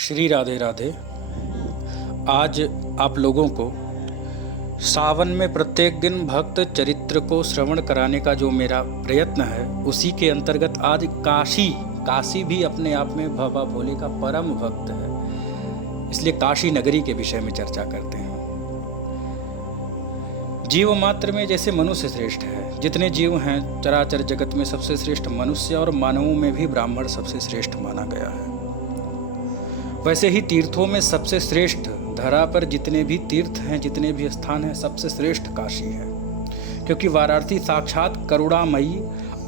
श्री राधे राधे। आज आप लोगों को सावन में प्रत्येक दिन भक्त चरित्र को श्रवण कराने का जो मेरा प्रयत्न है, उसी के अंतर्गत आज काशी भी अपने आप में बाबा भोले का परम भक्त है, इसलिए काशी नगरी के विषय में चर्चा करते हैं। जीव मात्र में जैसे मनुष्य श्रेष्ठ है, जितने जीव हैं चराचर जगत में सबसे श्रेष्ठ मनुष्य और मानवों में भी ब्राह्मण सबसे श्रेष्ठ माना गया है। वैसे ही तीर्थों में सबसे श्रेष्ठ, धरा पर जितने भी तीर्थ हैं, जितने भी स्थान हैं, सबसे श्रेष्ठ काशी है, क्योंकि वाराणसी साक्षात करुणामयी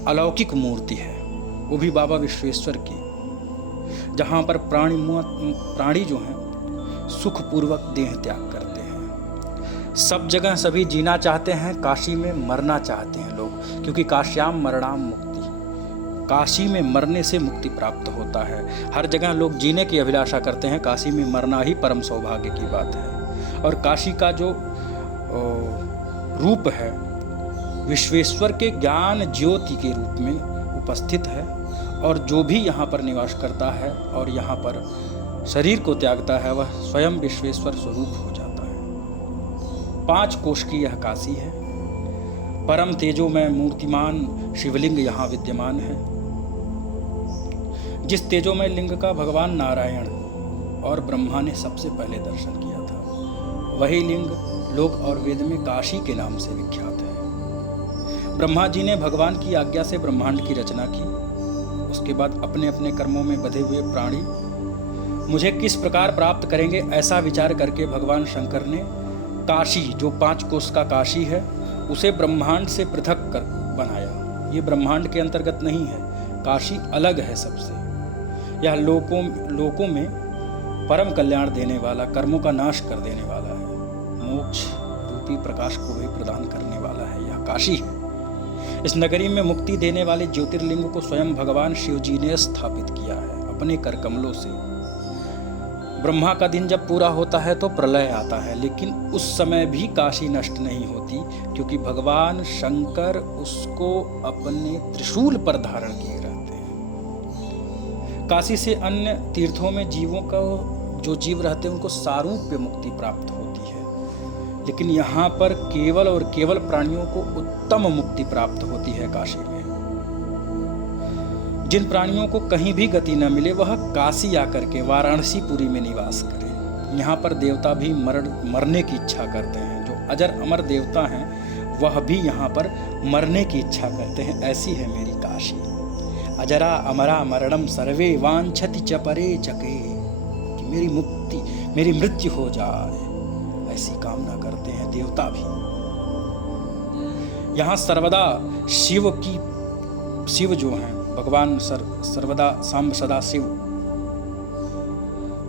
अलौकिक मूर्ति है, वो भी बाबा विश्वेश्वर की, जहाँ पर प्राणी जो हैं सुखपूर्वक देह त्याग करते हैं। सब जगह सभी जीना चाहते हैं, काशी में मरना चाहते हैं लोग, क्योंकि काश्याम मरणाम मुक्ति, काशी में मरने से मुक्ति प्राप्त होता है। हर जगह लोग जीने की अभिलाषा करते हैं, काशी में मरना ही परम सौभाग्य की बात है। और काशी का जो रूप है विश्वेश्वर के ज्ञान ज्योति के रूप में उपस्थित है, और जो भी यहाँ पर निवास करता है और यहाँ पर शरीर को त्यागता है, वह स्वयं विश्वेश्वर स्वरूप हो जाता है। 5 कोश की यह काशी है। परम तेजोमय मूर्तिमान शिवलिंग यहाँ विद्यमान है। जिस तेजोमय लिंग का भगवान नारायण और ब्रह्मा ने सबसे पहले दर्शन किया था, वही लिंग लोक और वेद में काशी के नाम से विख्यात है। ब्रह्मा जी ने भगवान की आज्ञा से ब्रह्मांड की रचना की। उसके बाद अपने अपने कर्मों में बंधे हुए प्राणी मुझे किस प्रकार प्राप्त करेंगे, ऐसा विचार करके भगवान शंकर ने काशी, जो 5 कोश का काशी है, उसे ब्रह्मांड से पृथक कर बनाया। ये ब्रह्मांड के अंतर्गत नहीं है, काशी अलग है सबसे। यह लोकों में परम कल्याण देने वाला, कर्मों का नाश कर देने वाला है, मोक्ष रूपी प्रकाश को भी प्रदान करने वाला है, यह काशी है। इस नगरी में मुक्ति देने वाले ज्योतिर्लिंग को स्वयं भगवान शिव जी ने स्थापित किया है अपने कर कमलों से। ब्रह्मा का दिन जब पूरा होता है तो प्रलय आता है, लेकिन उस समय भी काशी नष्ट नहीं होती, क्योंकि भगवान शंकर उसको अपने त्रिशूल पर धारण किए रहते हैं। काशी से अन्य तीर्थों में जीवों का, जो जीव रहते हैं, उनको सारूप्य मुक्ति प्राप्त होती है, लेकिन यहाँ पर केवल और केवल प्राणियों को उत्तम मुक्ति प्राप्त होती है काशी में। जिन प्राणियों को कहीं भी गति न मिले, वह काशी आकर के वाराणसी पुरी में निवास करें। यहाँ पर देवता भी मरने की इच्छा करते हैं। जो अजर अमर देवता हैं, वह भी यहाँ पर मरने की इच्छा करते हैं। ऐसी है मेरी काशी। अजरा अमरा मरणम सर्वे वांछति च परे चके, कि मेरी मुक्ति, मेरी मृत्यु हो जाए, ऐसी कामना करते हैं देवता भी। यहाँ सर्वदा शिव जो हैं भगवान सर्वदा सांब सदा शिव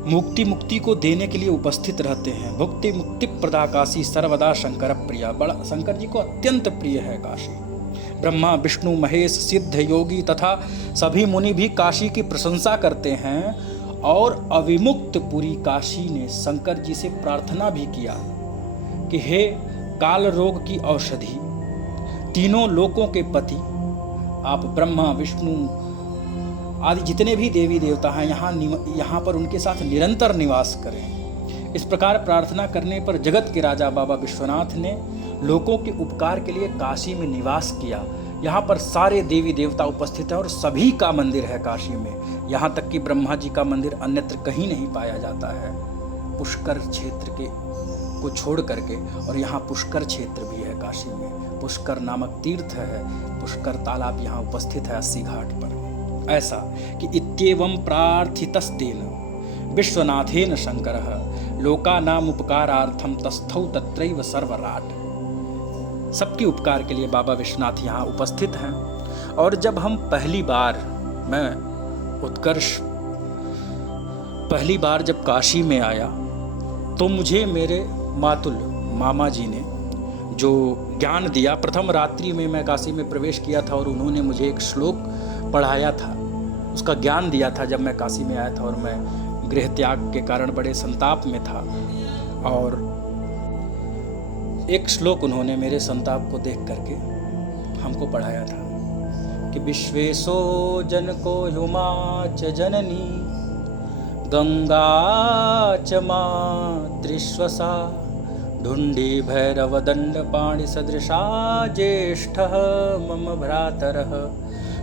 मुक्ति को देने के लिए उपस्थित रहते हैं। भुक्ति मुक्ति प्रदा काशी सर्वदा शंकर प्रिया, बड़ा शंकर जी को अत्यंत प्रिय है काशी। ब्रह्मा विष्णु महेश सिद्ध योगी तथा सभी मुनि भी काशी की प्रशंसा करते हैं। और अविमुक्त पुरी काशी ने शंकर जी से प्रार्थना भी किया कि हे काल रोग की औषधि, तीनों लोकों के पति, आप ब्रह्मा विष्णु आदि जितने भी देवी देवता हैं, यहाँ पर उनके साथ निरंतर निवास करें। इस प्रकार प्रार्थना करने पर जगत के राजा बाबा विश्वनाथ ने लोगों के उपकार के लिए काशी में निवास किया। यहाँ पर सारे देवी देवता उपस्थित हैं और सभी का मंदिर है काशी में। यहाँ तक कि ब्रह्मा जी का मंदिर अन्यत्र कहीं नहीं पाया जाता है, पुष्कर क्षेत्र को छोड़ करके। और यहाँ पुष्कर क्षेत्र भी है काशी में, पुष्कर नामक तीर्थ है, पुष्कर तालाब यहाँ उपस्थित है 80 घाट पर। ऐसा कि इत्येवं प्रार्थितस्तेन विश्वनाथेन शंकरः लोकानाम उपकारार्थम तस्थौ तत्रैव सर्वराट। सबके उपकार के लिए बाबा विश्वनाथ यहाँ उपस्थित हैं। और जब हम पहली बार जब काशी में आया, तो मुझे मेरे मातुल मामा जी ने जो ज्ञान दिया, प्रथम रात्रि में मैं काशी में प्रवेश किया था और उन्होंने मुझे एक श्लोक पढ़ाया था, उसका ज्ञान दिया था। जब मैं काशी में आया था और मैं गृह त्याग के कारण बड़े संताप में था, और एक श्लोक उन्होंने मेरे संताप को देख करके हमको पढ़ाया था कि विश्वेशो जन को युमा च जननी गंगा च मातृश्वसा ढुण्डी भैरवदण्डपाणि सदृशा ज्येष्ठः मम भ्रातरः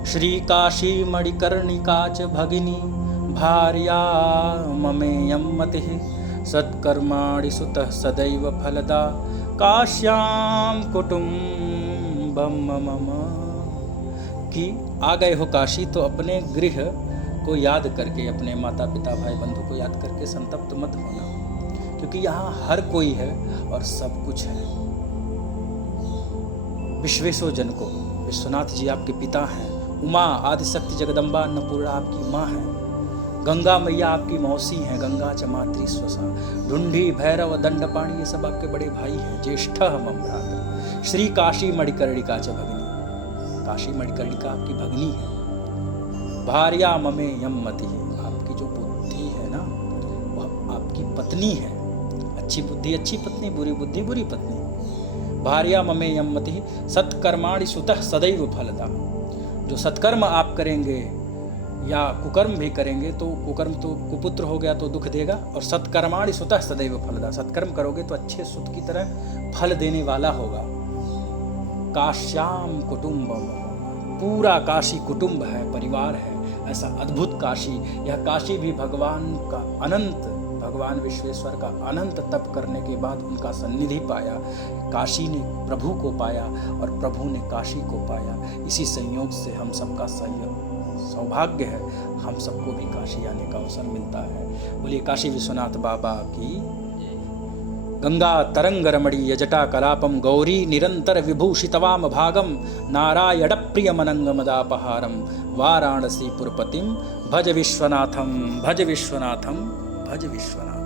श्रीकाशी मणिकर्णिका च भगिनी भार्या ममेयं मतिः सत्कर्माणि सुतः सदैव फलदा काश्यां कुटुम्बं मम। कि आ गए हो काशी तो अपने गृह को याद करके, अपने माता पिता भाई बंधु को याद करके संतप्त मत होना, क्योंकि यहाँ हर कोई है और सब कुछ है। विश्वेशो जन को, विश्वनाथ जी आपके पिता हैं, उमा आदिशक्ति जगदम्बा अन्नपूर्णा आपकी माँ है, गंगा मैया आपकी मौसी हैं, गंगा च मातृस्वसा, ढुंढी भैरव दंडपाणि ये सब आपके बड़े भाई हैं, ज्येष्ठः मम भ्रातरः श्री काशी मणिकर्णिका च भगिनी, काशी मणिकर्णिका आपकी भगिनी है, भार्या ममे यम मति है, आपकी जो बुद्धि है ना वह आपकी पत्नी है, अच्छी बुद्धि अच्छी पत्नी, बुरी बुद्धि बुरी पत्नी, भार्या ममे यम मति सत्कर्माणि सुतः सदैव फलदा, जो सत्कर्म आप करेंगे या कुकर्म भी करेंगे तो कुकर्म तो कुपुत्र हो गया तो दुख देगा, और सत्कर्माणि सुतः सदैव फलदा, सत्कर्म करोगे तो अच्छे सुत की तरह फल देने वाला होगा। काश्याम कुटुंबम, पूरा काशी कुटुंब है, परिवार है, ऐसा अद्भुत काशी। यह काशी भी भगवान का अनंत, भगवान विश्वेश्वर का अनंत तप करने के बाद उनका सन्निधि पाया, काशी ने प्रभु को पाया और प्रभु ने काशी को पाया। इसी संयोग से हम सबका सौभाग्य है, हम सबको भी काशी आने का अवसर मिलता है। बोलिए काशी विश्वनाथ बाबा की। गंगा तरंग रमणीय जटा कलापम गौरी निरंतर विभूषितवाम भागम नारायण प्रिय मनंग मदापहारम वाराणसी पुरपतिम भज विश्वनाथम भज विश्वनाथम भज विश्वनाथ।